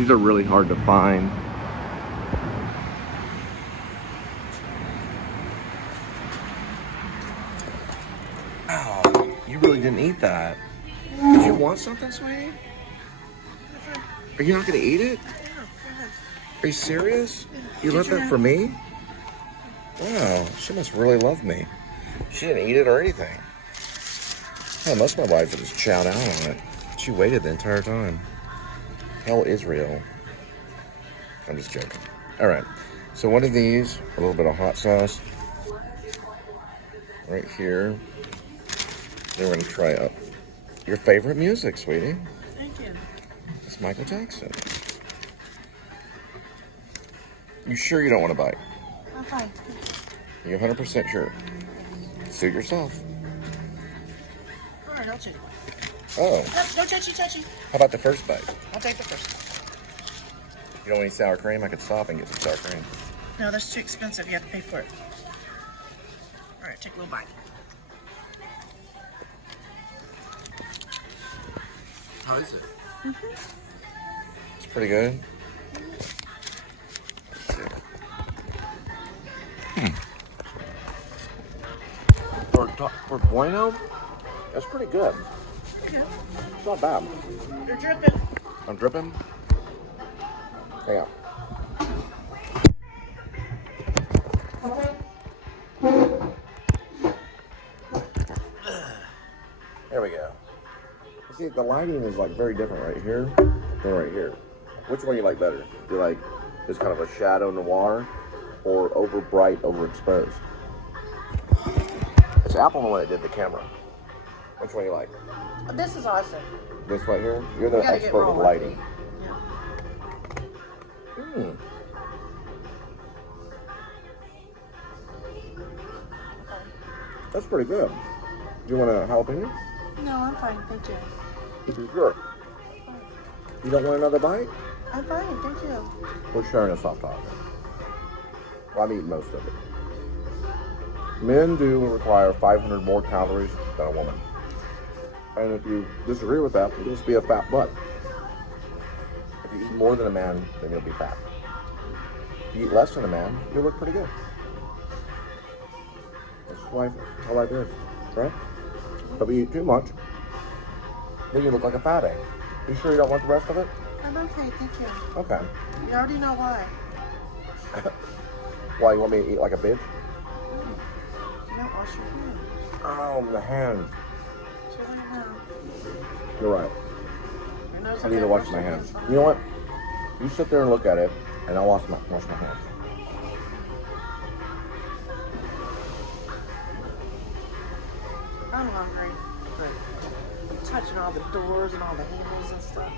These are really hard to find. Wow, you really didn't eat that. Did you want something, sweetie? Are you not gonna eat it? Are you serious? You left that for me? Wow, she must really love me. She didn't eat it or anything. Oh, most of my wives would just chow down on it. She waited the entire time. Hell is real. I'm just joking. All right, so one of these, a little bit of hot sauce. Right here. Then we're gonna try up your favorite music, sweetie. Thank you. It's Michael Jackson. You sure you don't want to bite? I'm fine. You're 100% sure? Suit yourself. All right, I'll take it. Oh. No touchy. How about the first bite? I'll take the first. You don't want any sour cream? I could stop and get some sour cream. No, that's too expensive. You have to pay for it. All right, take a little bite. How is it? It's pretty good. For Bueno, that's pretty good. Yeah. It's not bad. You're dripping. I'm dripping. Hang on. There we go. See, the lighting is like very different right here than right here. Which one do you like better? Do you like this kind of a shadow noir or over bright, overexposed? It's Apple the one that did the camera. Which one do you like? This is awesome. This right here? You're the You gotta get expert with raw. lighting. Yeah. That's pretty good. Do you want a jalapeno? No, I'm fine. Thank you. You sure? You don't want another bite? I'm fine. Thank you. We're sharing a soft top. Well, I'm eating most of it. Men do require 500 more calories than a woman. And if you disagree with that, you'll just be a fat butt. If you eat more than a man, then you'll be fat. If you eat less than a man, you'll look pretty good. That's how life is, right? But if you eat too much, then you look like a fat egg. You sure you don't want the rest of it? I'm okay. Thank you. Okay. You already know why. Why, you want me to eat like a bitch? You don't wash your hands. Oh, the hands. So I know. You're right. Your nose I need to wash my hands. You know what? You sit there and look at it, and I'll wash my hands. I'm hungry. But I'm touching all the doors and all the handles and stuff.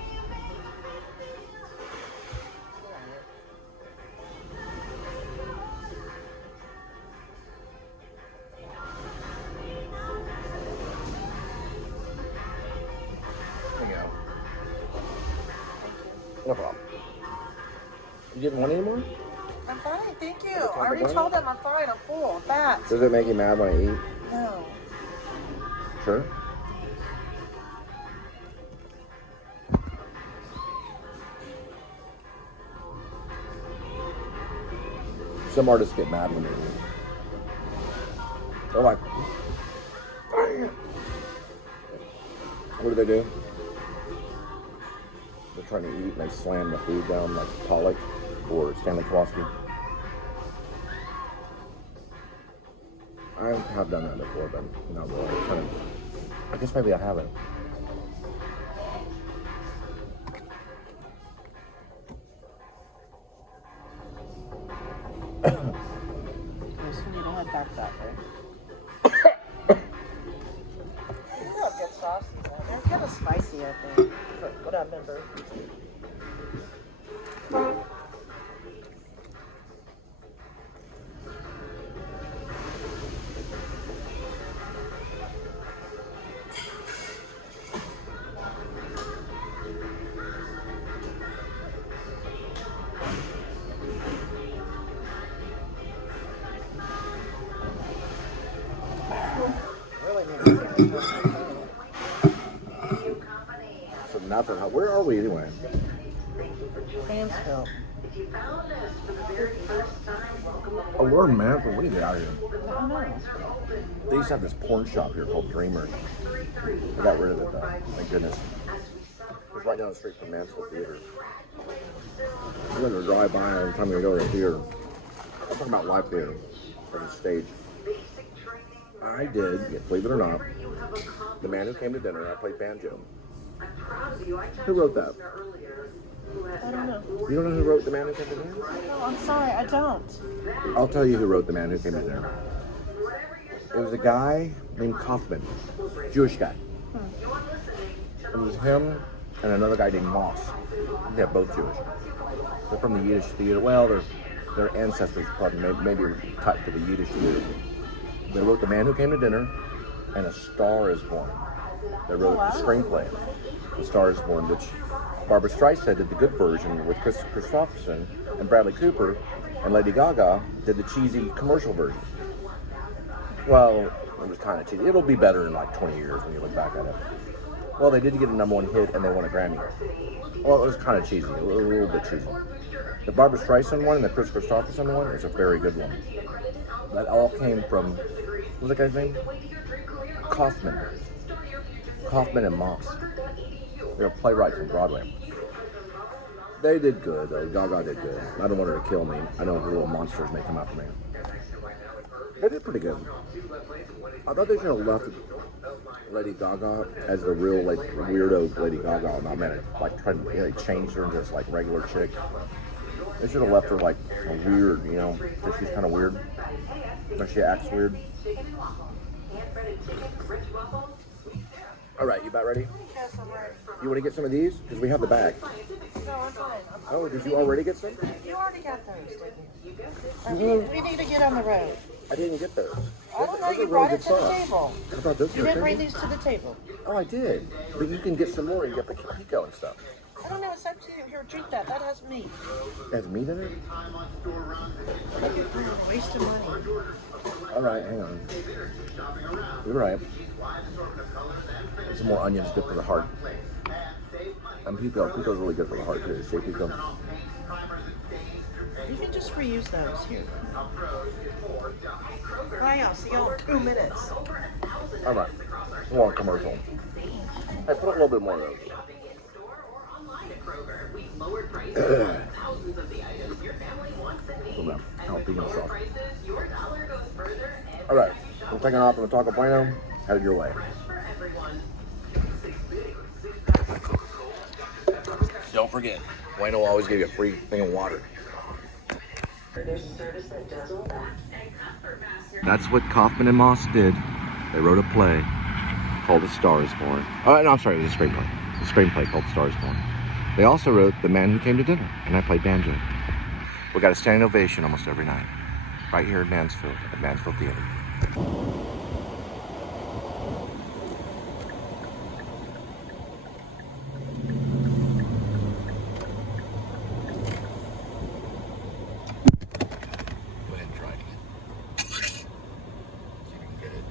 There you go. No problem. You didn't want any more? I'm fine, thank you. I already told them I'm fine. I'm full. I'm fat. Does it make you mad when I eat? No. Sure. Some artists get mad when they eat. They're like, "Dang it." What do they do? They're trying to eat and they slam the food down like Pollock or Stanley Kowalski. I have done that before, but not really. I guess maybe I haven't. I just need to head back that way. You know good sauces though. They're kind of spicy, I think, for what I remember. Really need to see this. So nothing. Where are we anyway? Mansfield. Oh, we're in Mansfield. What do you get out here? I don't know. They used to have this porn shop here called Dreamers. I got rid of it though. Thank goodness. It's right down the street from Mansfield Theater. I'm going to drive by every time we go to the theater. I'm talking about live theater, or the stage. I did, believe it or not, The Man Who Came to Dinner. I played banjo. Who wrote that? I don't know. You don't know who wrote The Man Who Came to Dinner? No, I'm sorry, I don't. I'll tell you who wrote The Man Who Came to Dinner. It was a guy named Kaufman, Jewish guy. It was him and another guy named Moss. They're both Jewish. They're from the Yiddish theater. Well, their ancestors probably maybe tied to the Yiddish theater. They wrote The Man Who Came to Dinner and A Star Is Born. They wrote the screenplay, A Star Is Born, which Barbra Streisand did the good version with Chris Christopherson and Bradley Cooper, and Lady Gaga did the cheesy commercial version. Well, it was kind of cheesy. It'll be better in like 20 years when you look back at it. Well, they did get a #1 hit and they won a Grammy. Well, it was kind of cheesy, a little bit cheesy. The Barbra Streisand one and the Chris Christopherson one is a very good one. That all came from, what was that guy's name? Kaufman and Moss. They're playwrights on Broadway. They did good, though. Gaga did good. I don't want her to kill me. I know her little monsters may come after me. They did pretty good. I thought they should have left Lady Gaga as the real, like, weirdo Lady Gaga. And I mean, like, tried to change her into this, like, regular chick. They should have left her, like, weird, you know, because she's kind of weird. Or she acts weird. All right, you about ready? Yes, I'm ready. You want to get some of these? Because we have the bag. No, I'm fine. Oh, did you already get some? You already got those, didn't you? We need to get on the road. I didn't get those. I don't know, Those are you really brought good it to the sauce. table. I thought those You were didn't bring good. these to the table. Oh, I did. But you can get some more and get the pico and stuff. I don't know, it's up to you. Here, drink that. That has meat. It has meat in it? You're wasting money. All right, hang on. You're right. Some more onions, good for the heart. And pico. Pico's really good for the heart, too. See, pico. You can just reuse those. Here. Bye, I'll see you in 2 minutes. All right. More commercial. Hey, put a little bit more of those. All right, I'm taking off from the Taco Bueno, headed your way. Don't forget, Bueno will always give you a free thing of water. That's what Kaufman and Moss did. They wrote a play called A Star Is Born. Oh, no, I'm sorry, it was a screenplay. It's a screenplay called A Star Is Born. They also wrote The Man Who Came to Dinner, and I played banjo. We got a standing ovation almost every night, right here in Mansfield, at Mansfield Theater. Go ahead and try it again. See if you can get it.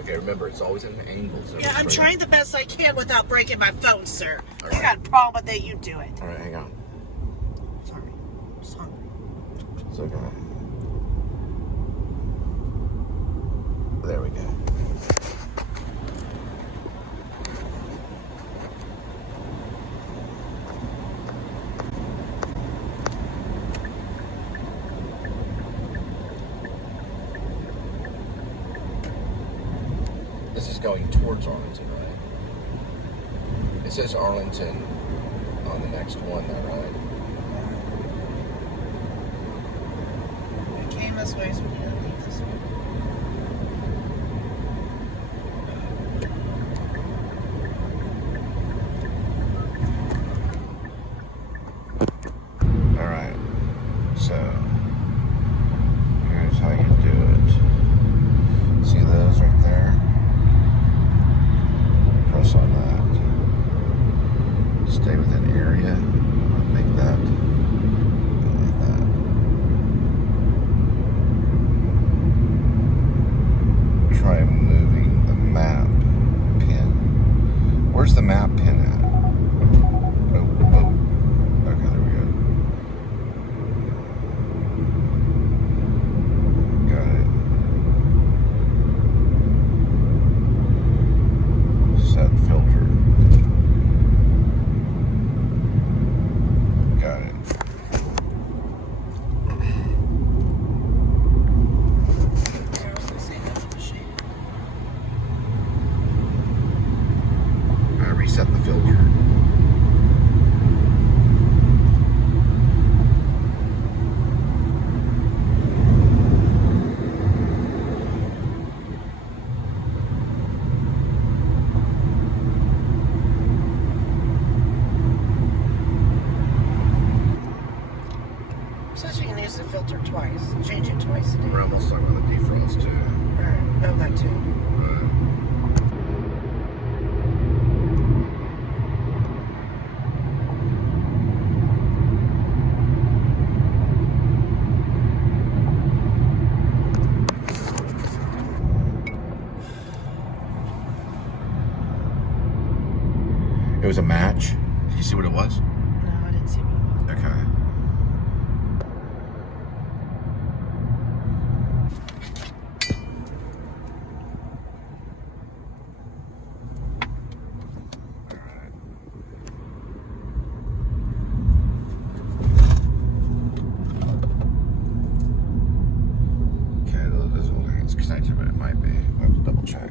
Okay, remember, it's always at an angle. So Yeah, I'm trying the best I can without breaking my phone, sir. All You right. got a problem with that, you do it. All right, hang on. Sorry. I'm just hungry. It's okay. There we go. This is going towards Arlington, right? It says Arlington on the next one, though, right? It came this way, so we gotta leave this way. All right. So here's how you do it. See those right there? Press on that. Stay within area. Make that. Like that. Try moving the map pin. Where's the map pin at? the filter twice. Change it twice a day. We're almost talking about the defrost too. Alright, no, that too. It was a match. Did you see what it was? No, I didn't see what it was. Okay. It's connected, but it might be. We'll have to double check.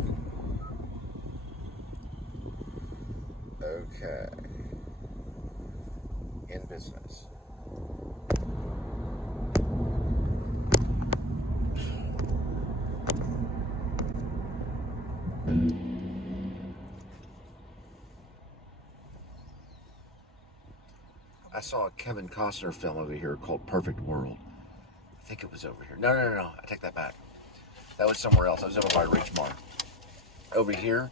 Okay. In business. I saw a Kevin Costner film over here called Perfect World. I think it was over here. No. I take that back. That was somewhere else. I was over by Richmar. Over here,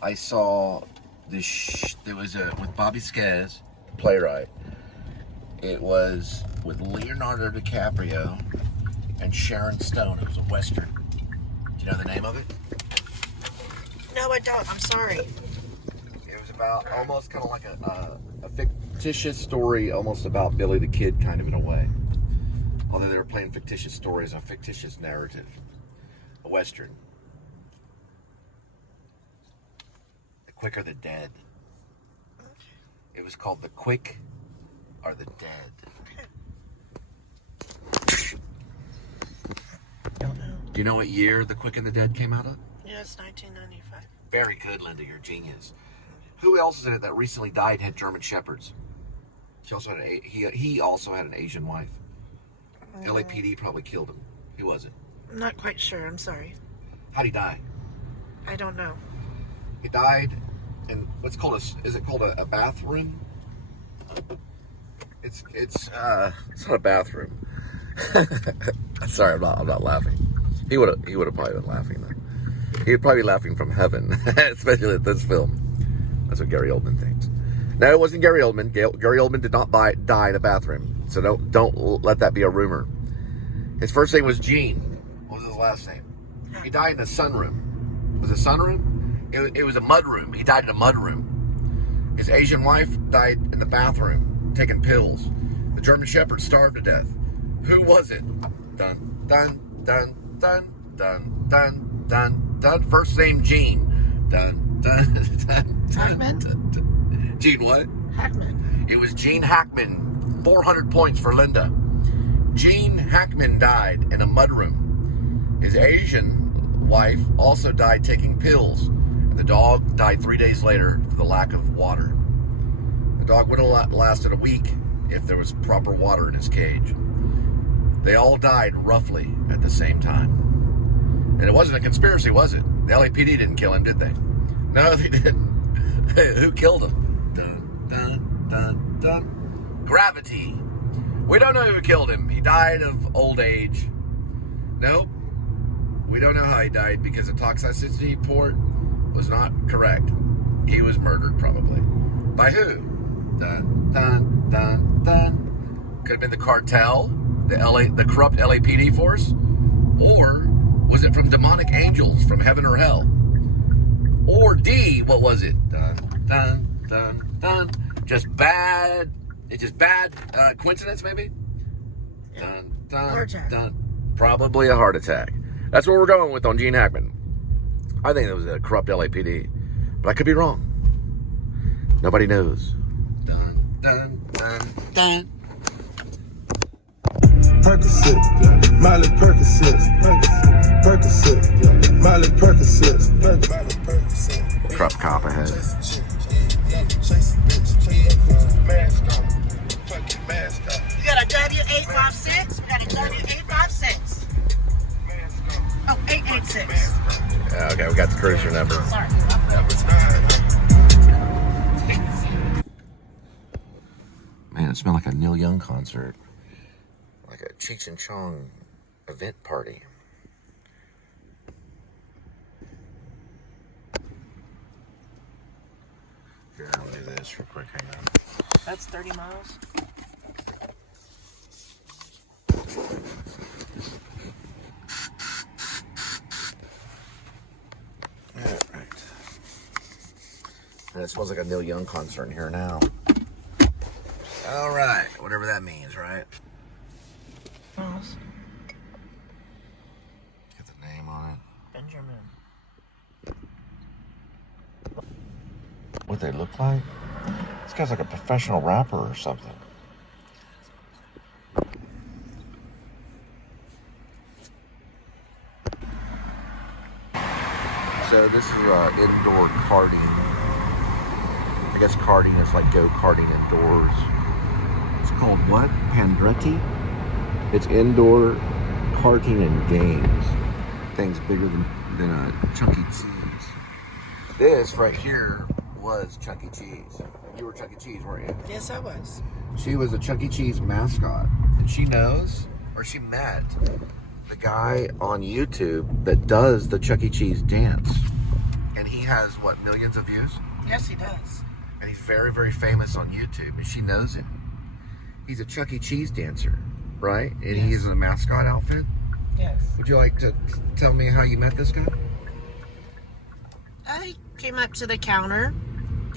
I saw this. There was with Bobby Skez, playwright. It was with Leonardo DiCaprio and Sharon Stone. It was a Western. Do you know the name of it? No, I don't. I'm sorry. It was about almost kind of like a fictitious story, almost about Billy the Kid, kind of in a way. Although they were playing fictitious stories, a fictitious narrative. A Western. The Quick or the Dead. It was called The Quick or the Dead. Don't know. Do you know what year The Quick and the Dead came out of? Yeah, it's 1995. Very good, Linda. You're a genius. Who else is in it that recently died had German Shepherds? He also had he also had an Asian wife. LAPD probably killed him. Who was it? I'm not quite sure. I'm sorry. How'd he die? I don't know. He died in what's called is it called a bathroom? It's not a bathroom. Sorry, I'm not laughing. He would have probably been laughing though. He would probably be laughing from heaven, especially at this film. That's what Gary Oldman thinks. No, it wasn't Gary Oldman. Gary Oldman did not die in a bathroom, so don't let that be a rumor. His first name was Gene. What was his last name? He died in a sunroom. Was it a sunroom? It was a mudroom. He died in a mudroom. His Asian wife died in the bathroom, taking pills. The German Shepherd starved to death. Who was it? Dun, dun, dun, dun, dun, dun, dun, dun. First name Gene. Dun, dun, dun, dun. Hackman? Dun, dun. Gene what? Hackman. It was Gene Hackman. 400 points for Linda. Gene Hackman died in a mudroom. His Asian wife also died taking pills. And the dog died 3 days later for the lack of water. The dog would have lasted a week if there was proper water in his cage. They all died roughly at the same time. And it wasn't a conspiracy, was it? The LAPD didn't kill him, did they? No, they didn't. Who killed him? Dun, dun, dun, dun. Gravity. We don't know who killed him. He died of old age. Nope. We don't know how he died because the toxicity report was not correct. He was murdered, probably. By who? Dun, dun, dun, dun. Could have been the cartel, the corrupt LAPD force, or was it from demonic angels from heaven or hell? Or D, what was it? Dun, dun, dun, dun. Just bad coincidence, maybe? Dun, dun, dun. Probably a heart attack. That's what we're going with on Gene Hackman. I think it was a corrupt LAPD, but I could be wrong. Nobody knows. Dun, dun, dun, dun. Percocet, Miley Percocet, Percocet, Miley Percocet, Percocet. Corrupt cop ahead. You got a W856? We got a W856. Oh, 886. Yeah, okay, we got the cruiser number. Sorry. Man, it smelled like a Neil Young concert. Like a Cheech and Chong event party. Here, I'll do this real quick. Hang on. That's 30 miles. Alright. And it smells like a Neil Young concert in here now. Alright, whatever that means, right? Miles. Get the name on it. Benjamin. What they look like? This guy's like a professional rapper or something. So this is indoor karting. I guess karting is like go-karting indoors. It's called what? Pandretti? It's indoor karting and games. Things bigger than a Chuck E. Cheese. This right here was Chuck E. Cheese. You were Chuck E. Cheese, weren't you? Yes, I was. She was a Chuck E. Cheese mascot. And she knows, or she met, the guy on YouTube that does the Chuck E. Cheese dance. And he has, what, millions of views? Yes, he does. And he's very, very famous on YouTube, and she knows him. He's a Chuck E. Cheese dancer, right? And Yes. he's in a mascot outfit. Yes. Would you like to tell me how you met this guy? I came up to the counter.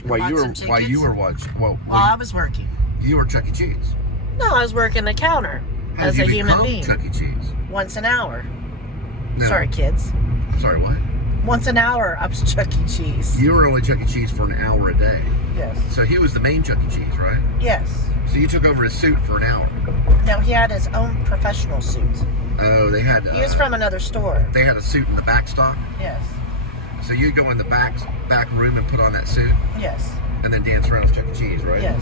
While bought you were some while you tickets were watching, well, while I was working. you were Chuck E. Cheese. No, I was working the counter How as did a you human become being. Chuck E. Cheese. Once an hour. No. Sorry, kids. Sorry, what? Once an hour, I was Chuck E. Cheese. You were only Chuck E. Cheese for an hour a day. Yes. So he was the main Chuck E. Cheese, right? Yes. So you took over his suit for an hour. Now, he had his own professional suit. Oh, they had. He was from another store. They had a suit in the back stock. Yes. So you'd go in the back room and put on that suit, Yes. and then dance around with Chuck E. Cheese, right? Yes.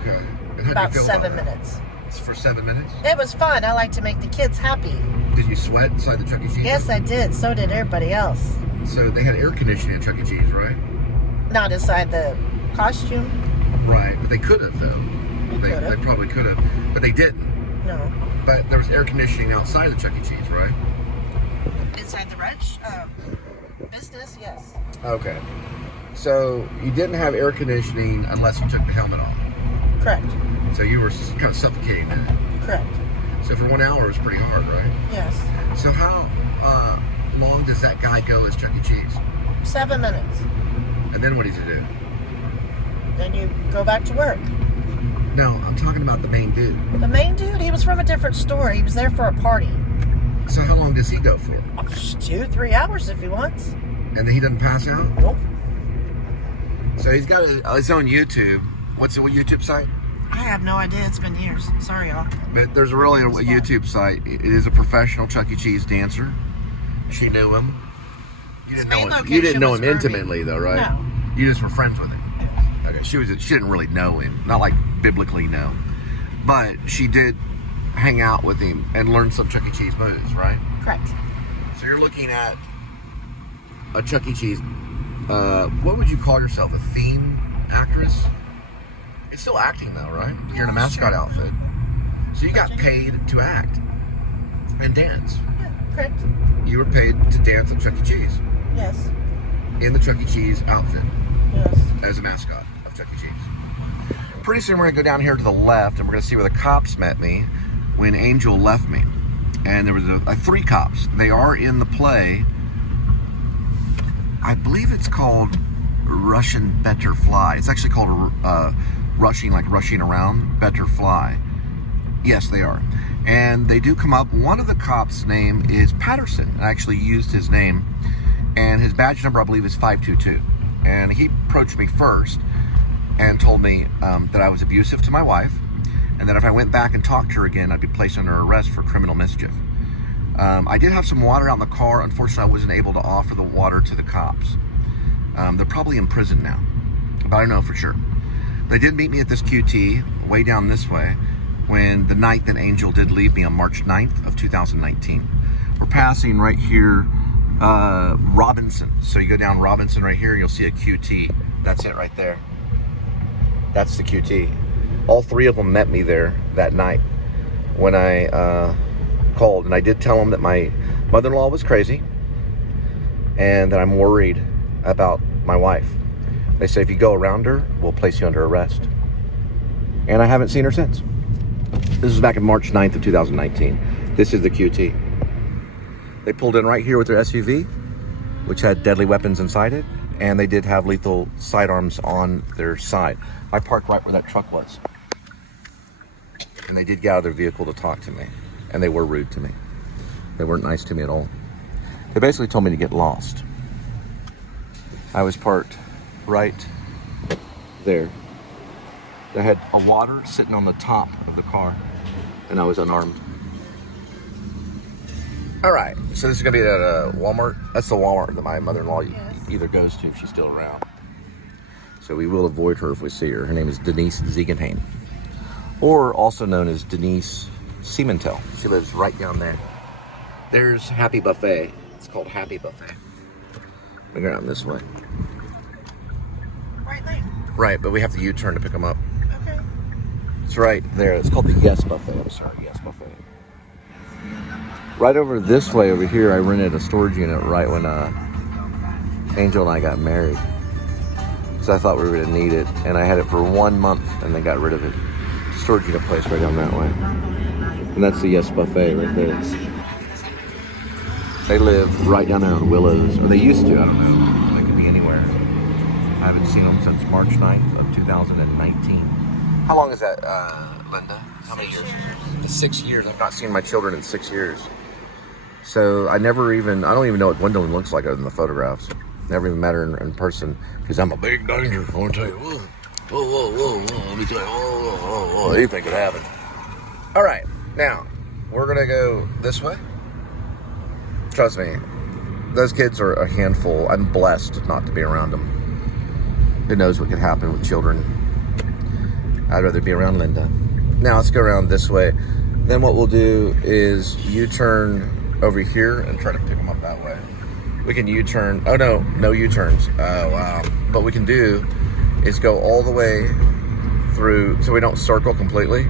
Okay. And how About did you feel 7 about minutes. that? It's for 7 minutes. It was fun. I like to make the kids happy. Did you sweat inside the Chuck E. Cheese? Yes, I did. So did everybody else. So they had air conditioning at Chuck E. Cheese, right? Not inside the costume. Right, but they could have though. They could've. probably could have, but they didn't. No. But there was air conditioning outside of Chuck E. Cheese, right? Inside the business, yes. Okay. So you didn't have air conditioning unless you took the helmet off. Correct. So you were kind of suffocating there. Correct. So for 1 hour, it was pretty hard, right? Yes. So how long does that guy go as Chuck E. Cheese? 7 minutes. And then what does he do? Then you go back to work. No, I'm talking about the main dude. The main dude, he was from a different store. He was there for a party. So how long does he go for? 2-3 hours if he wants. And then he doesn't pass out? Nope. So he's got his own YouTube. What's the YouTube site? I have no idea. It's been years. Sorry, y'all. But there's really a YouTube site. It is a professional Chuck E. Cheese dancer. She knew him. You didn't His main know him. You didn't location know was him intimately, though, right? No. You just were friends with him. Yes. Okay. She didn't really know him, not like biblically know, but she did hang out with him and learn some Chuck E. Cheese moves, right? Correct. So you're looking at a Chuck E. Cheese. What would you call yourself? A theme actress? It's still acting though, right? You're in a mascot outfit. So you got paid to act and dance. Yeah, correct. You were paid to dance at Chuck E. Cheese Yes. in the Chuck E. Cheese outfit Yes. as a mascot of Chuck E. Cheese. Pretty soon we're gonna go down here to the left and we're gonna see where the cops met me when Angel left me. And there was 3 cops. They are in the play. I believe it's called Russian Better Fly. It's actually called rushing, like rushing around, Better Fly. Yes, they are. And they do come up. One of the cops' name is Patterson. I actually used his name. And his badge number, I believe, is 522. And he approached me first and told me that I was abusive to my wife, and that if I went back and talked to her again, I'd be placed under arrest for criminal mischief. I did have some water out in the car. Unfortunately, I wasn't able to offer the water to the cops. They're probably in prison now, but I don't know for sure. They did meet me at this QT way down this way when the night that Angel did leave me on March 9th of 2019. We're passing right here, Robinson. So you go down Robinson right here, you'll see a QT. That's it right there. That's the QT. All 3 of them met me there that night. when I called, and I did tell them that my mother-in-law was crazy and that I'm worried about my wife. They say if you go around her, we'll place you under arrest. And I haven't seen her since. This was back in March 9th of 2019. This is the QT. They pulled in right here with their SUV, which had deadly weapons inside it, and they did have lethal sidearms on their side. I parked right where that truck was. And they did get out of their vehicle to talk to me, and they were rude to me. They weren't nice to me at all. They basically told me to get lost. I was parked right there. They had a water sitting on the top of the car, and I was unarmed. All right, so this is gonna be at Walmart. That's the Walmart that my mother-in-law either goes to if she's still around. So we will avoid her if we see her. Her name is Denise Ziegenhain, or also known as Denise Siementel. She lives right down there. There's Happy Buffet. It's called Happy Buffet. We're going around this way. Right lane. Right, but we have to U-turn to pick them up. Okay. It's right there. It's called the Yes Buffet. I'm sorry, Yes Buffet. Right over this way over here, I rented a storage unit right when Angel and I got married. Because I thought we were going to need it. And I had it for 1 month and then got rid of it. Storage unit place right down that way. And that's the Yes Buffet right there. They live right down there on Willows. Or they used to, I don't know. They could be anywhere. I haven't seen them since March 9th of 2019. How long is that, Linda? How many years? 6 years. I've not seen my children in 6 years. So I don't even know what Gwendolyn looks like other than the photographs. Never even met her in person, because I'm a big danger. I want to tell you, whoa, let me tell you, whoa, anything could happen. All right, now, we're going to go this way. Trust me, those kids are a handful. I'm blessed not to be around them. Who knows what could happen with children. I'd rather be around Linda. Now, let's go around this way. Then what we'll do is U-turn over here and try to pick them up that way. We can U-turn. Oh, no U-turns. Oh, wow. What we can do is go all the way through, so we don't circle completely.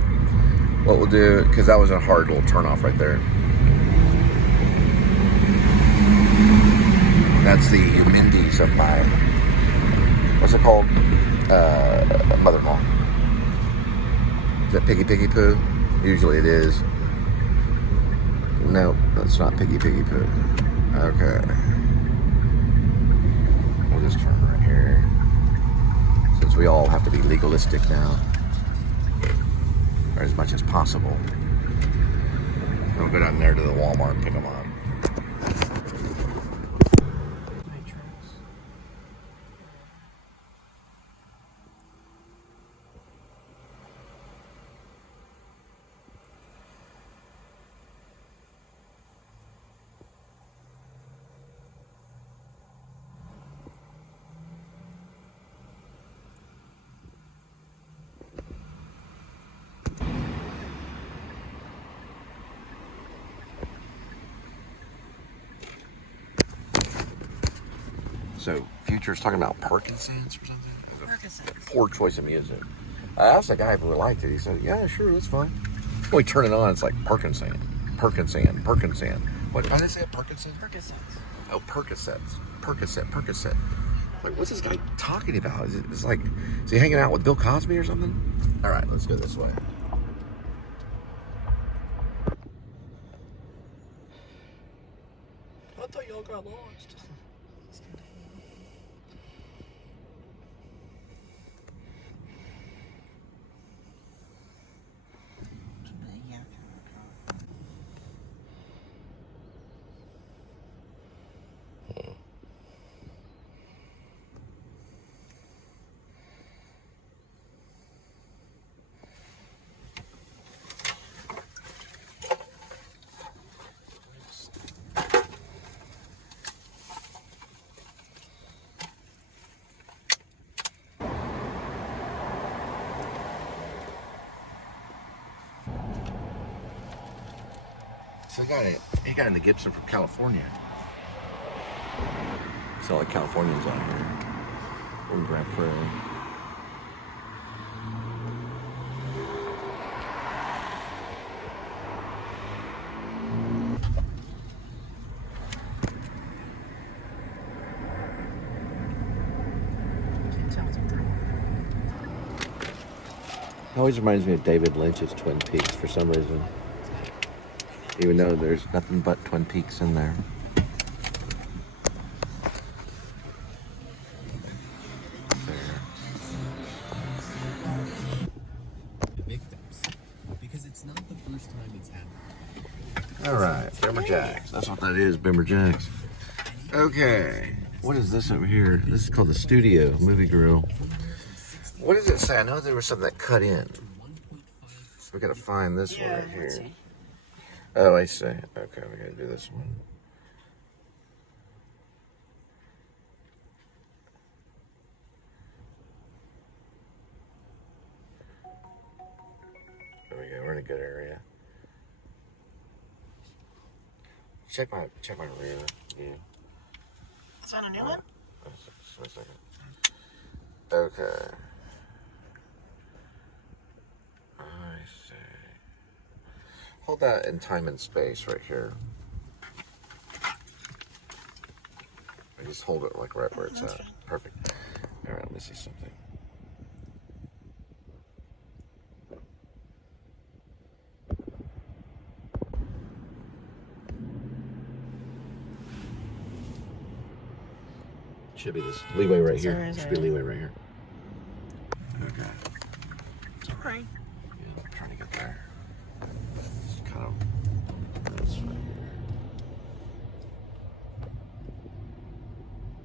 What we'll do, because that was a hard little turnoff right there. That's the Mindy's of my, what's it called? Mother-in-law. Is that Piggy Poo? Usually it is. No, that's not Piggy Poo. Okay. We'll just turn right here. Since we all have to be legalistic now. Or as much as possible. We'll go down there to the Walmart and pick them up. So, Future's talking about Parkinson's or something? Percocets. Poor choice of music. I asked a guy if he liked it. He said, yeah, sure, that's fine. When we turn it on, it's like Parkinson. What, how do they say it? Parkinson? Percocets. Oh, Percocets. Percocet. Like, what's this guy talking about? Is he hanging out with Bill Cosby or something? All right, let's go this way. I thought y'all got lost. So he got into Gibson from California. It's all like Californians out here. We're in Grand Prairie. always reminds me of David Lynch's Twin Peaks for some reason. Even though there's nothing but Twin Peaks in there. Victims, because it's not the first time it's happened. All right, Bimmer Jacks. That's what that is, Bimmer Jacks. Okay, what is this over here? This is called the Studio Movie Grill. What does it say? I know there was something that cut in. So we gotta find this one right here. Oh, I see. Okay, we gotta do this one. There we go. We're in a good area. Check my rear view. Is that a new one? Just a second. Okay. I see. Hold that in time and space right here. I just hold it like right where it's at. Perfect. All right, let me see something. Should be this leeway right here. Should be leeway right here. Okay. It's alright. Yeah, I'm trying to get there. Just kind of this right here.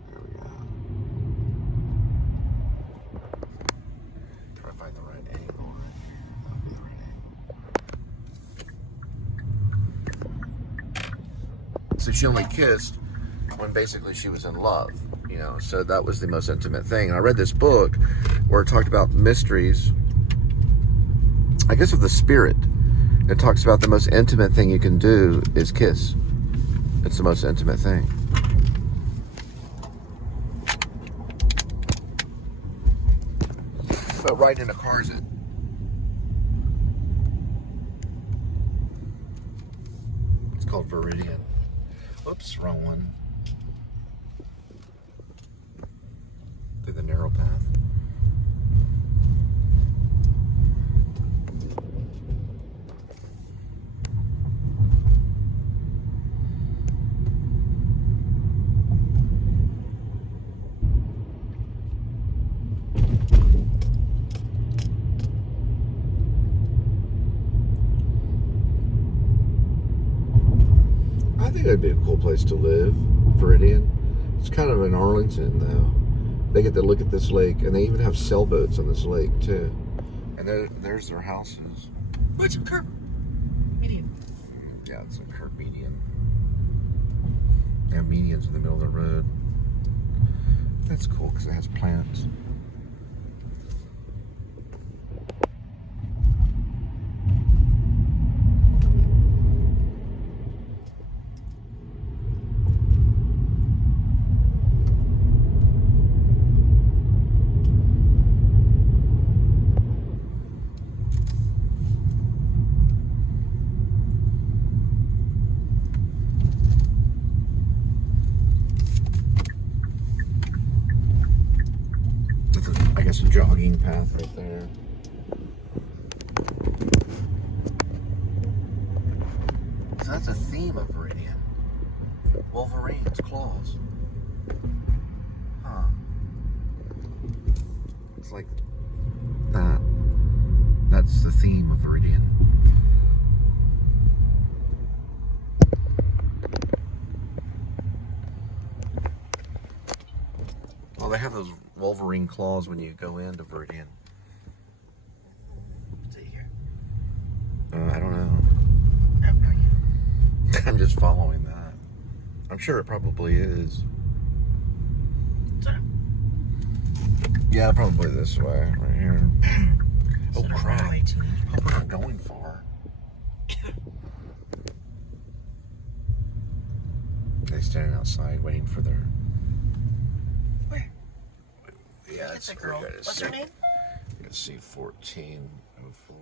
There we go. Try to find the right angle right here. That'll be the right angle. So she only kissed when basically she was in love. You know, so that was the most intimate thing. And I read this book where it talked about mysteries, I guess, of the spirit. It talks about the most intimate thing you can do is kiss. It's the most intimate thing. But riding in a car is it? It's called Viridian. Whoops, wrong one. Through the narrow path. I think that'd be a cool place to live, Viridian. It's kind of in Arlington, though. They get to look at this lake, and they even have sailboats on this lake, too. And there's their houses. What's a curb? Median. Yeah, it's a curb median. They have medians in the middle of the road. That's cool, because it has plants. I guess a jogging path right there. So that's a theme of Viridian. Wolverine's claws. Huh. It's like that. That's the theme of Viridian. Well, they have those Wolverine claws when you go into Viridian. See here. I don't know. No, not yet. I'm just following that. I'm sure it probably is. So, Yeah, probably this way, right here. Oh, crap. highway to- Hope we're not going far. They standing outside waiting for their... Where? Yeah, It's a girl. What's her name? Let's see, 1404.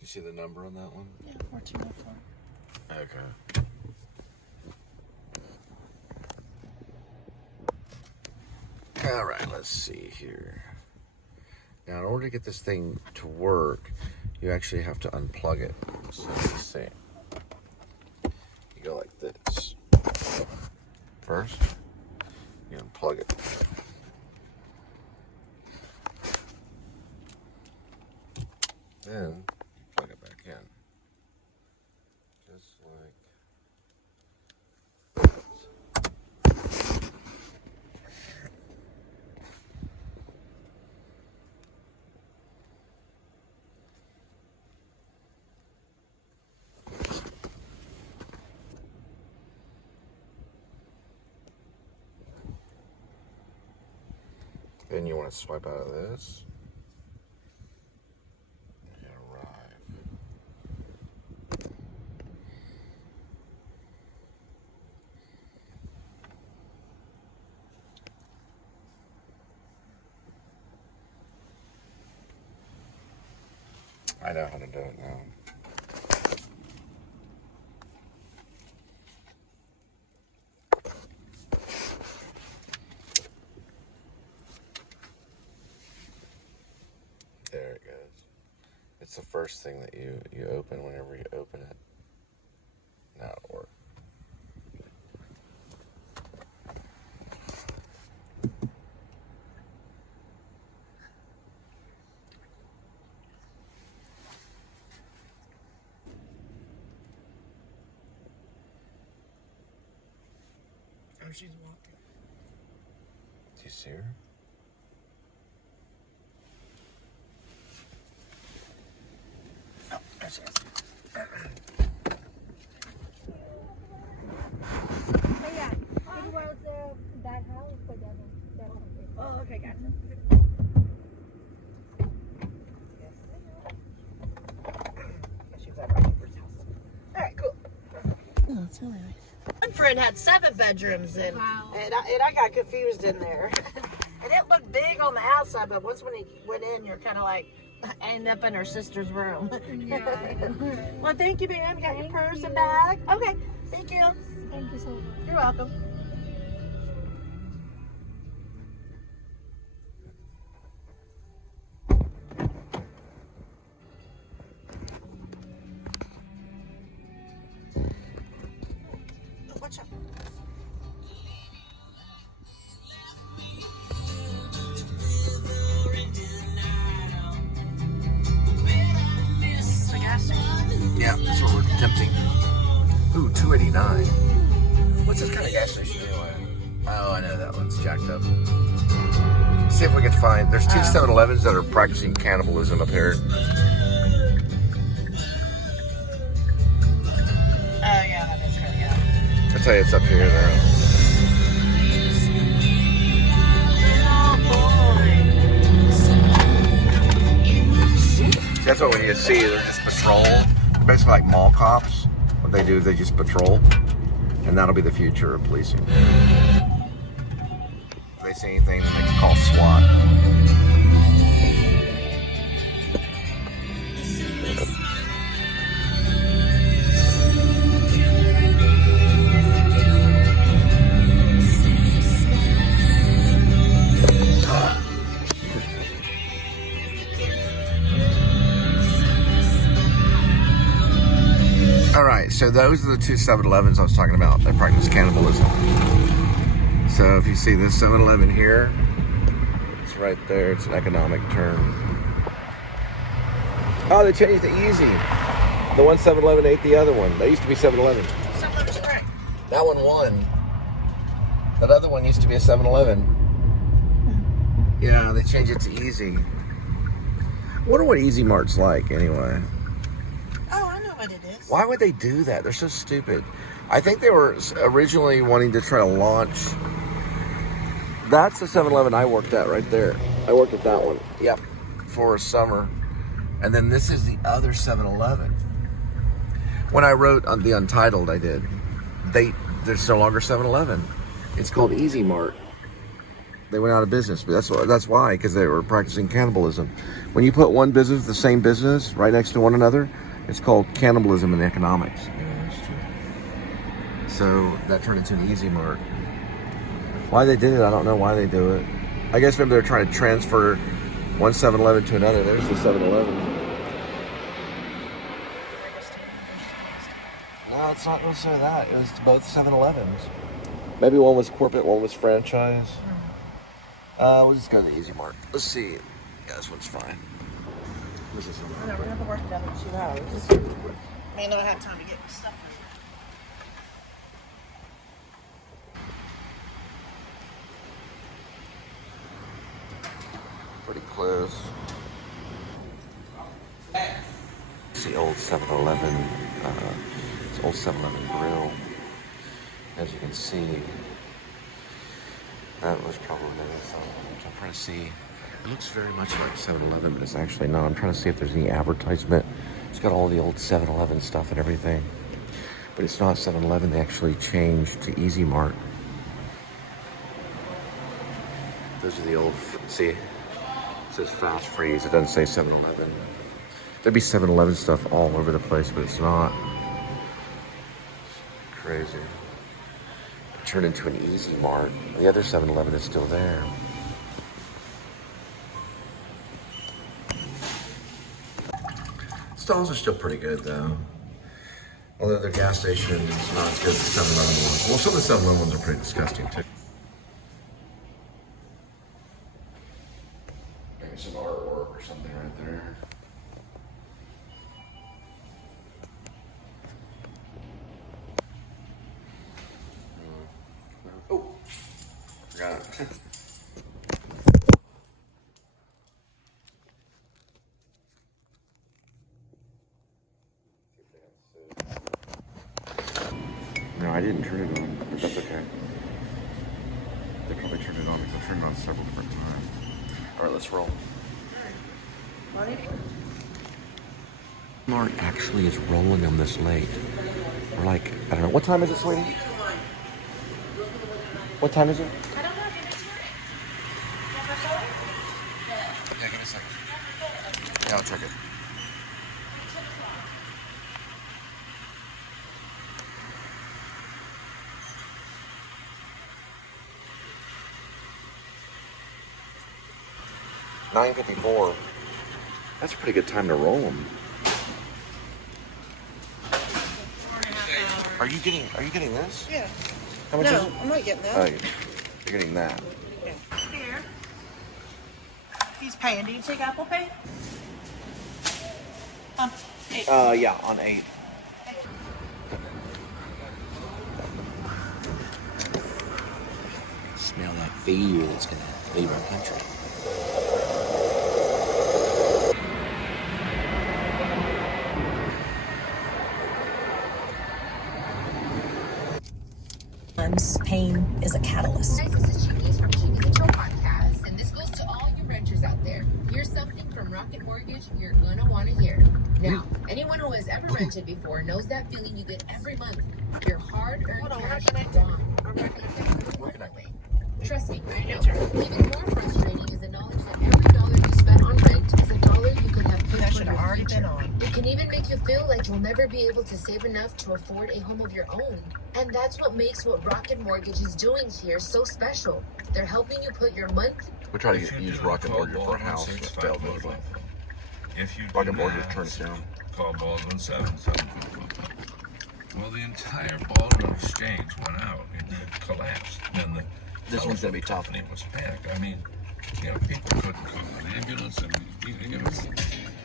You see the number on that one? Yeah, 1404. Okay. All right, let's see here. Now, in order to get this thing to work, you actually have to unplug it. So let's see. You go like this. First, you unplug it. Then, plug it back in. Just like then you want to swipe out of this. And arrive. I know how to do it now. There it goes. It's the first thing that you open whenever you open it. Now it'll work. Oh, she's walking. Do you see her? Oh, there she is. Yeah, it was that house, but that one. Oh, okay, gotcha. She was at my neighbor's house. All right, cool. Oh, that's really nice. One friend had 7 bedrooms, and Wow. and I got confused in there. And it looked big on the outside, but once when he went in, you're kind of like, I ended up in her sister's room. Yeah. Well, thank you, ma'am. You got your purse and bag? Okay, thank you. Thank you so much. You're welcome. Watch out. It's a gas station. Yeah, that's what we're attempting. Ooh, $2.89. What's this kind of gas station anyway? Oh, I know that one's jacked up. See if we can find. There's two 7-Elevens that are practicing cannibalism up here. Oh, yeah, that is good, yeah. I'll tell you, it's up here though. That's what we need to see. They're just patrol. Basically like mall cops. What they do is they just patrol. And that'll be the future of policing. If they see anything, then they can call SWAT. Alright, so those are the two 7-Elevens I was talking about. They practice cannibalism. So if you see this 7-Eleven here, it's right there. It's an economic term. Oh, they changed to Easy. The one 7-Eleven ate the other one. They used to be 7-Eleven. 7-Eleven's great. That one won. That other one used to be a 7-Eleven. Yeah, they changed it to Easy. I wonder what Easy Mart's like anyway. Oh, I know what it is. Why would they do that? They're so stupid. I think they were originally wanting to try to launch. That's the 7-Eleven I worked at right there. I worked at that one. Yep. For a summer. And then this is the other 7-Eleven. When I wrote on the Untitled, I did. There's no longer 7-Eleven. It's called Easy Mart. They went out of business. But that's why, because they were practicing cannibalism. When you put one business, the same business, right next to one another, it's called cannibalism in economics. So that turned into an Easy Mart. Why they did it, I don't know why they do it. I guess maybe they're trying to transfer one 7-Eleven to another. There's the 7-Eleven. No, it's not necessarily that. It was both 7-Elevens. Maybe one was corporate, one was franchise. We'll just go to the Easy Mart. Let's see. Yeah, this one's fine. This is I know, we're gonna have to work together in 2 hours. May not have time to get stuff for you. pretty close. It's the old 7-Eleven. It's old 7-Eleven grill. As you can see, that was probably something. I'm trying to see. It looks very much like 7-Eleven, but it's actually not. I'm trying to see if there's any advertisement. It's got all the old 7-Eleven stuff and everything. But it's not 7-Eleven. They actually changed to Easy Mart. Those are the old, see? It says Fast Freeze. It doesn't say 7-Eleven. There'd be 7-Eleven stuff all over the place, but it's not. Crazy. It turned into an Easy Mart. The other 7-Eleven is still there. Stalls are still pretty good though. Although the gas station is not as good as the 7-Eleven ones. Well, some of the 7-Eleven ones are pretty disgusting too. Maybe some artwork or something right there. Oh, forgot it. No, I didn't turn it on, but that's okay. They probably turned it on because I turned it on several different times. All right, let's roll. Mark actually is rolling them this late. We're like, I don't know. What time is it, sweetie? What time is it? I don't know. Yeah, give me a second. Yeah, I'll check it. $9.54. That's a pretty good time to roll them. Are you getting this? Yeah. How much is No, it? I'm not getting that. Oh, you're getting that. Here. He's paying. Do you take Apple Pay? Yeah, on 8. Smell that fear that's gonna leave our country. Pain is a catalyst. Guys, this is Chickies from Chickies and Joe Podcast, and this goes to all you renters out there. Here's something from Rocket Mortgage you're gonna want to hear. Now, anyone who has ever rented before knows that feeling you get every month. Your hard-earned cash is gone. Trust me, I know. Even more frustrating is the knowledge that every dollar you spend on rent is a dollar you could have put That for should your have already future. been on. It can even make you feel like you'll never be able to save enough to afford a home of your own. And that's what makes what Rocket Mortgage is doing here so special. They're helping you put your month. We're trying to use Rocket Mortgage for a house. Failed miserably. If you Rocket Mortgage turned us down. Call Baldwin 7755. Well, the entire Baldwin exchange went out. It collapsed. And This one's gonna be tough. company was panicked. I mean, you know, people couldn't call an ambulance and, you know.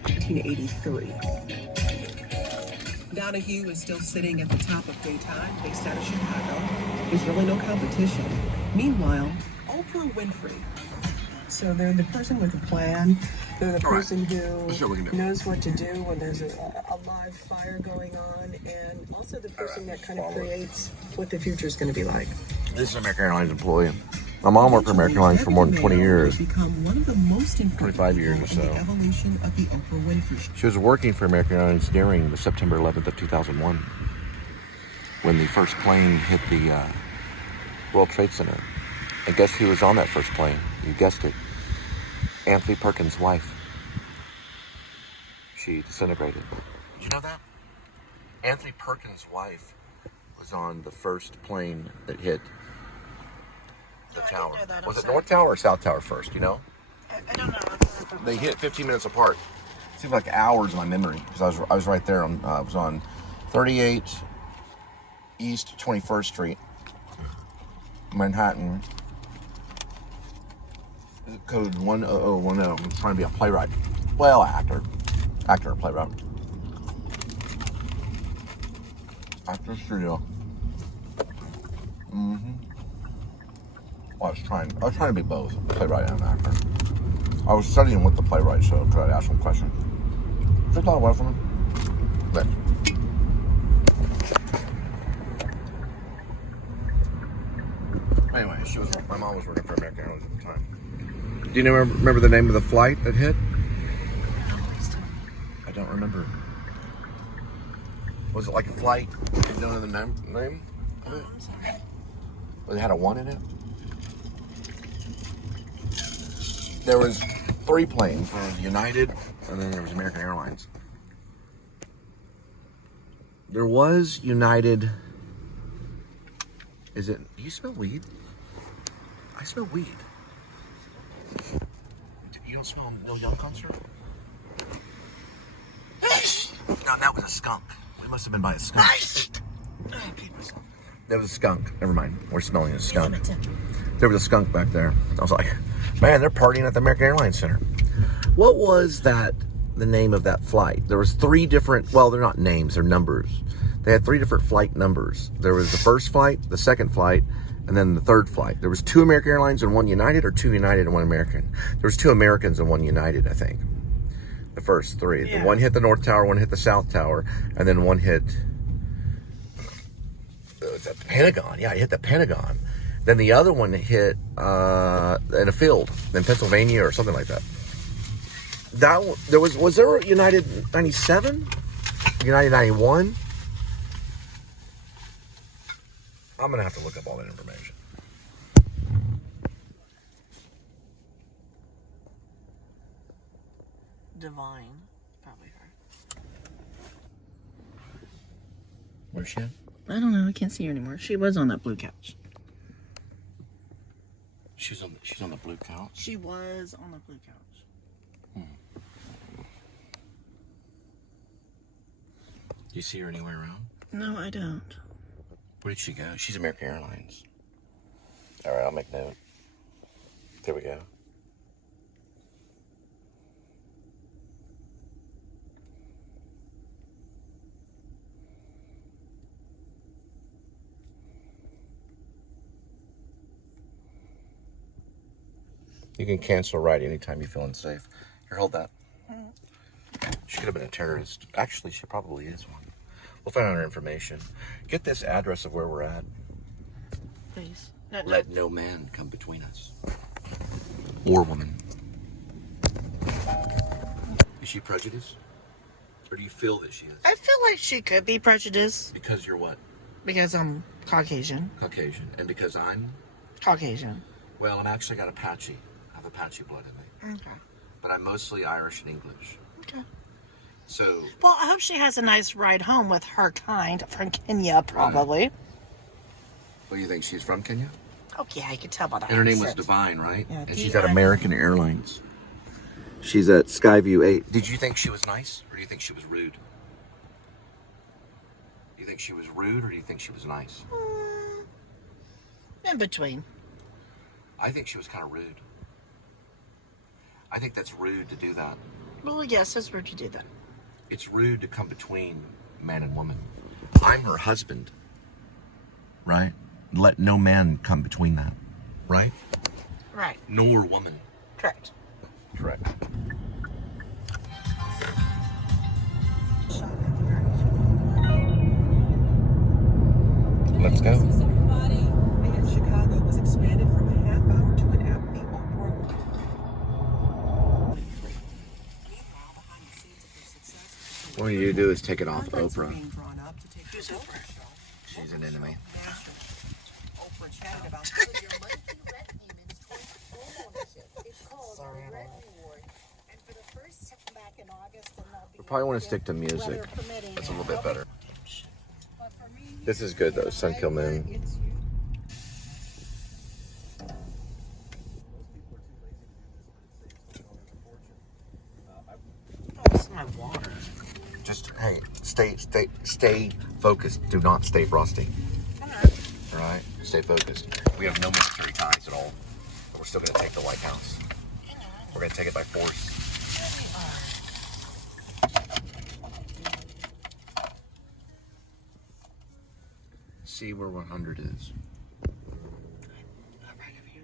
1983. Donahue is still sitting at the top of daytime, based out of Chicago. There's really no competition. Meanwhile, Oprah Winfrey. So they're the person with a plan. They're the person who knows what to do when there's a live fire going on, and also the person that kind of creates what the future is going to be like. This is an American Airlines employee. My mom worked for American Airlines for more than 20 years. Become one of the most important 25 years or so. in the evolution of the Oprah Winfrey Show. She was working for American Airlines during the September 11th of 2001, when the first plane hit the World Trade Center. And guess who was on that first plane? You guessed it. Anthony Perkins' wife. She disintegrated. Did you know that? Anthony Perkins' wife was on the first plane that hit The I didn't tower. know that. Was I'm it sorry. North Tower or South Tower first? You know? I don't know. They hit 15 minutes apart. Seems like hours in my memory because I was right there. I was on 38 East 21st Street, Manhattan. Code 10010. I'm trying to be a playwright. Well, actor or playwright. Actor studio. Well, I was trying to be both, playwright and actor. I was studying with the playwright, so I tried to ask him questions. Took a lot away from him. But anyway, my mom was working for American Airlines at the time. Do you remember the name of the flight that hit? I don't remember. Was it like a flight? You don't know the name of it? I'm sorry. Well, it had a 1 in it? There was 3 planes. There was United, and then there was American Airlines. There was United. Do you smell weed? I smell weed. You don't smell no Young concert? No, that was a skunk. We must have been by a skunk. There was a skunk. Never mind. We're smelling a skunk. There was a skunk back there. I was like, man, they're partying at the American Airlines Center. What was the name of that flight? There was 3 different, well, they're not names, they're numbers. They had 3 different flight numbers. There was the first flight, the second flight, and then the third flight. There was 2 American Airlines and 1 United, or 2 United and 1 American. There was 2 Americans and 1 United, I think. The first 3. Yeah. The one hit the North Tower, one hit the South Tower, and then one hit the Pentagon. Yeah, it hit the Pentagon. Then the other one hit in a field in Pennsylvania or something like that. Was there a United 97? United 91? I'm gonna have to look up all that information. Divine. Probably her. Where's she at? I don't know. I can't see her anymore. She was on that blue couch. She's on the blue couch. She was on the blue couch. Do you see her anywhere around? No, I don't. Where did she go? She's American Airlines. All right, I'll make note. There we go. You can cancel a ride anytime you feel unsafe. Here, hold that. She could have been a terrorist. Actually, she probably is one. We'll find out her information. Get this address of where we're at. Please. Let no man come between us. Or woman. Is she prejudiced? Or do you feel that she is? I feel like she could be prejudiced. Because you're what? Because I'm Caucasian. Caucasian. And because I'm? Caucasian. Well, I'm actually got Apache. I have Apache blood in me. Okay. But I'm mostly Irish and English. Okay. So... Well, I hope she has a nice ride home with her kind from Kenya, probably. What do you think? She's from Kenya? Oh, yeah, you could tell by the And her name was accent. Divine, right? Yeah, and she's at American Airlines. She's at Skyview 8. Did you think she was nice, or do you think she was rude? Do you think she was rude, or do you think she was nice? In between. I think she was kind of rude. I think that's rude to do that. Well, yes, it's rude to do that. It's rude to come between man and woman. I'm her husband, right? Let no man come between that, right? Right. Nor woman. Correct. Correct. Let's go. Chicago was expanded from a half hour to an hour. The Oprah. What you do is take it off Oprah. Being drawn up to take Who's Oprah? She's an enemy. Oprah chatted about We probably want to stick to music. That's a little bit better. This is good though, Sun Kill Moon. Stay focused. Do not stay frosty. All right? Stay focused. We have no military ties at all. But we're still going to take the White House. We're going to take it by force. See where 100 is. Right over here.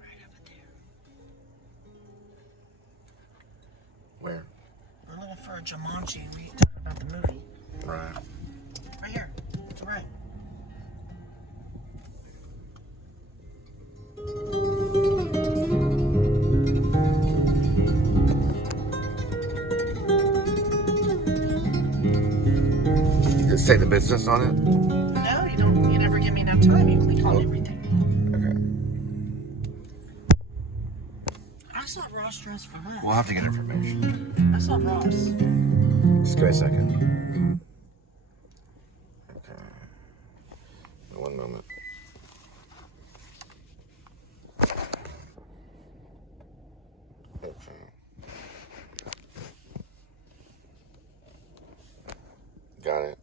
Right over there. Where? We're looking for a Jumanji. We talked about the movie. Right. Right here. To the right. Does it say the business on it? No, you don't. You never give me enough time. You only call everything. Okay. I saw Ross dressed for less. We'll have to get information. I saw Ross. Just give me a second. Okay. One moment. Okay. Got it.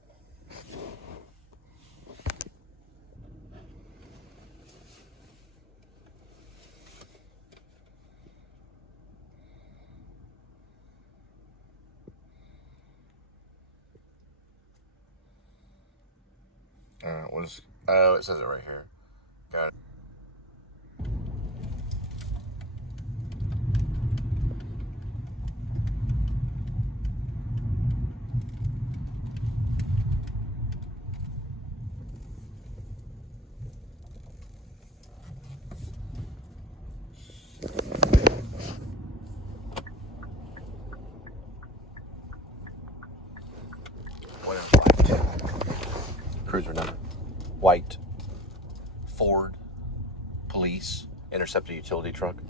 Oh, it says it right here. Got it. Cruiser number. White. Ford. Police. Intercepted utility truck. Do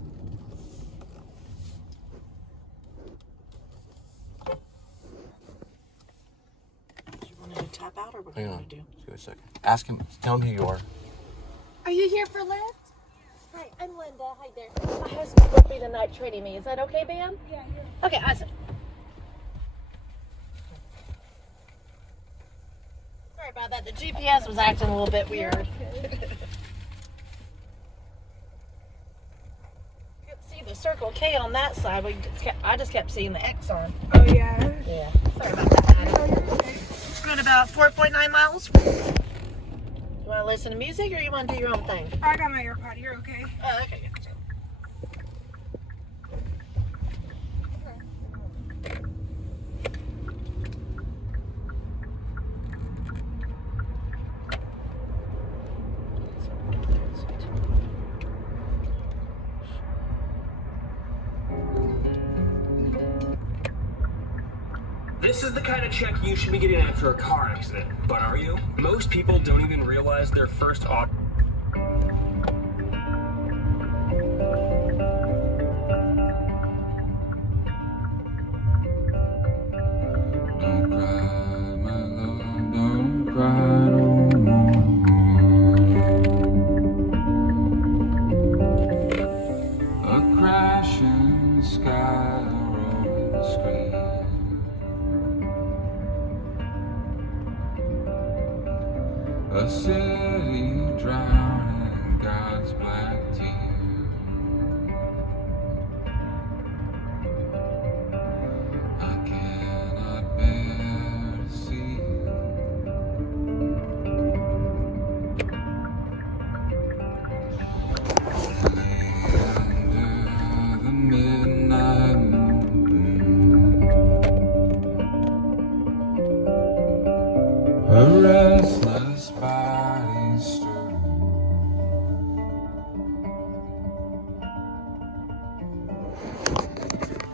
you want to tap out or what do Hang you on. want to do? Just give me a second. Ask him. Tell him who you are. Are you here for Lyft? Hi, I'm Linda. Hi there. My husband will be tonight trading me. Is that okay, Bam? Yeah, here. Okay, awesome. Sorry about that. The GPS was acting a little bit weird. Couldn't see the Circle K on that side. I just kept seeing the X on. Oh, yeah. Yeah. Sorry about that. Oh, you're okay. It's been about 4.9 miles. You want to listen to music or you want to do your own thing? I got my AirPod. You're okay. Oh, okay. This is the kind of check you should be getting after a car accident, but are you? Most people don't even realize their first auto. Don't cry, my love, don't cry no more. A crashing sky, a rolling screen. A city drowning in God's black tears. I cannot bear to see lay under the midnight moon. A restless body stirring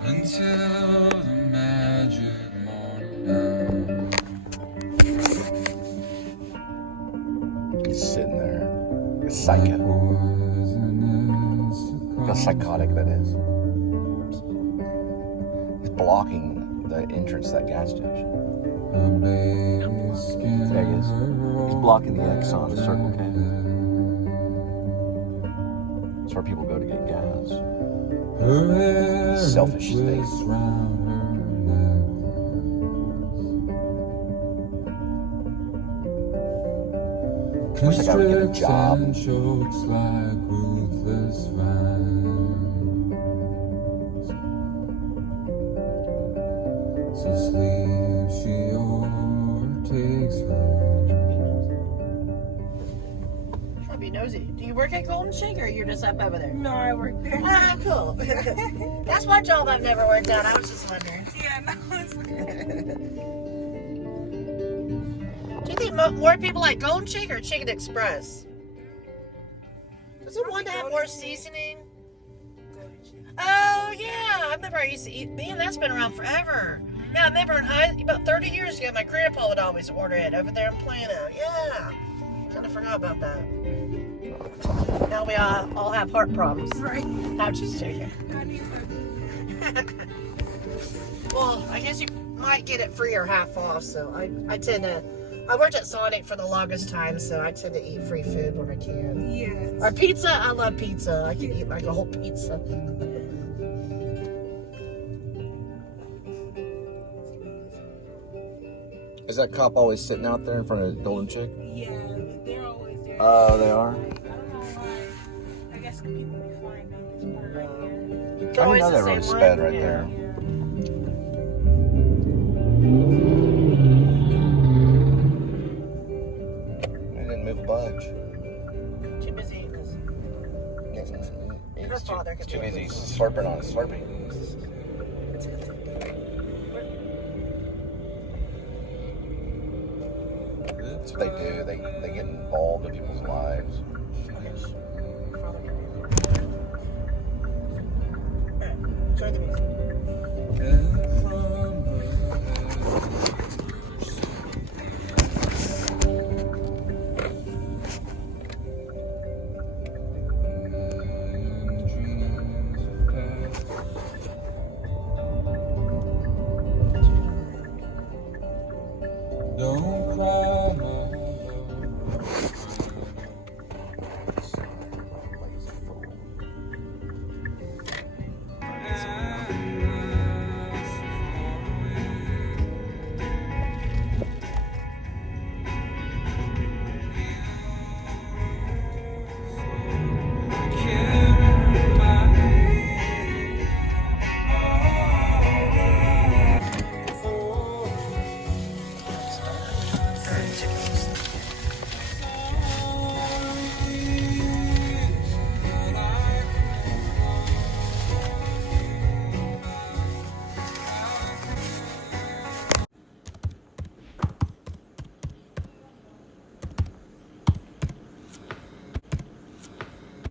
until the magic morning hour. He's sitting there. A psycho. How psychotic that is. He's blocking the entrance to that gas station. There he is. He's blocking the Exxon, the Circle K. That's where people go to get gas. Selfish thing. I wish that guy would get a job. Chokes like ruthless vines. So sleep she overtakes her. I'll be nosy. Do you work at Golden Shake or you're just up over there? No, I work there. Ah, cool. That's one job I've never worked at. I was just wondering. Yeah, no, it's Do you think more people like Golden Shake or Chicken Express? Does it want to have more seasoning? Oh, yeah. I remember I used to eat. Man, that's been around forever. Yeah, I remember about 30 years ago, my grandpa would always order it over there in Plano. Yeah. Kind of forgot about that. Now we all have heart problems. right. I'm just joking. I need to. Well, I guess you might get it free or half off, so I tend to. I worked at Sonic for the longest time, so I tend to eat free food when I can. Yes. Or pizza, I love pizza. I can eat like a whole pizza. Is that cop always sitting out there in front of Golden Chick? Yeah, they're always there. Oh, they are? I don't know why. I guess people be flying down this part right here. I didn't know that road sped right there. It didn't move a budge. Too busy eating this. Her father It's could too do busy it. slurping on a Slurpee. That's what they do. They get involved in people's lives. Alright, enjoy the music.